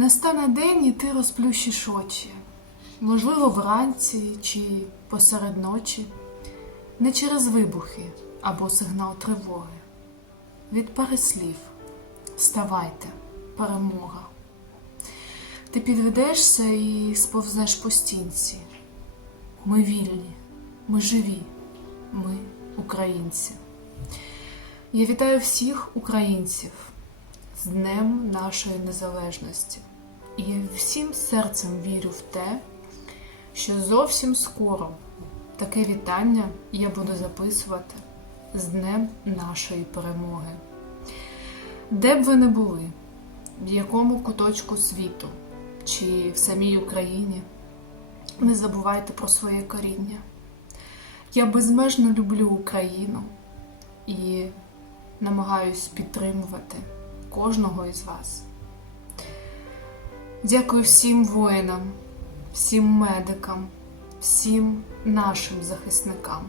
Настане день, і ти розплющиш очі. Можливо, вранці чи посеред ночі, не через вибухи або сигнал тривоги. Від пари слів Вставайте, перемога. Ти підведешся і сповзнеш по стінці. Ми вільні, ми живі, ми українці. Я вітаю всіх українців з Днем нашої незалежності. І всім серцем вірю в те, що зовсім скоро таке вітання я буду записувати з Днем нашої перемоги. Де б ви не були, в якому куточку світу чи в самій Україні, не забувайте про своє коріння. Я безмежно люблю Україну і намагаюсь підтримувати кожного із вас. Дякую всім воїнам, всім медикам, всім нашим захисникам.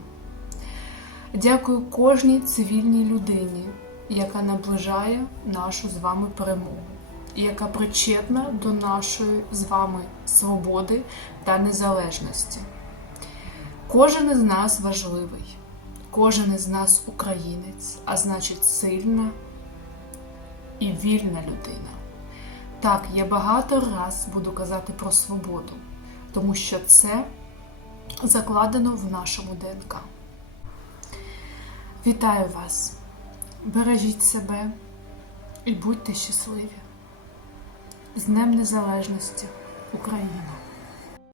Дякую кожній цивільній людині, яка наближає нашу з вами перемогу, яка причетна до нашої з вами свободи та незалежності. Кожен із нас важливий, кожен із нас українець, а значить сильна і вільна людина. Так, я багато раз буду казати про свободу, тому що це закладено в нашому ДНК. Вітаю вас! Бережіть себе і будьте щасливі! З Днем Незалежності Україна!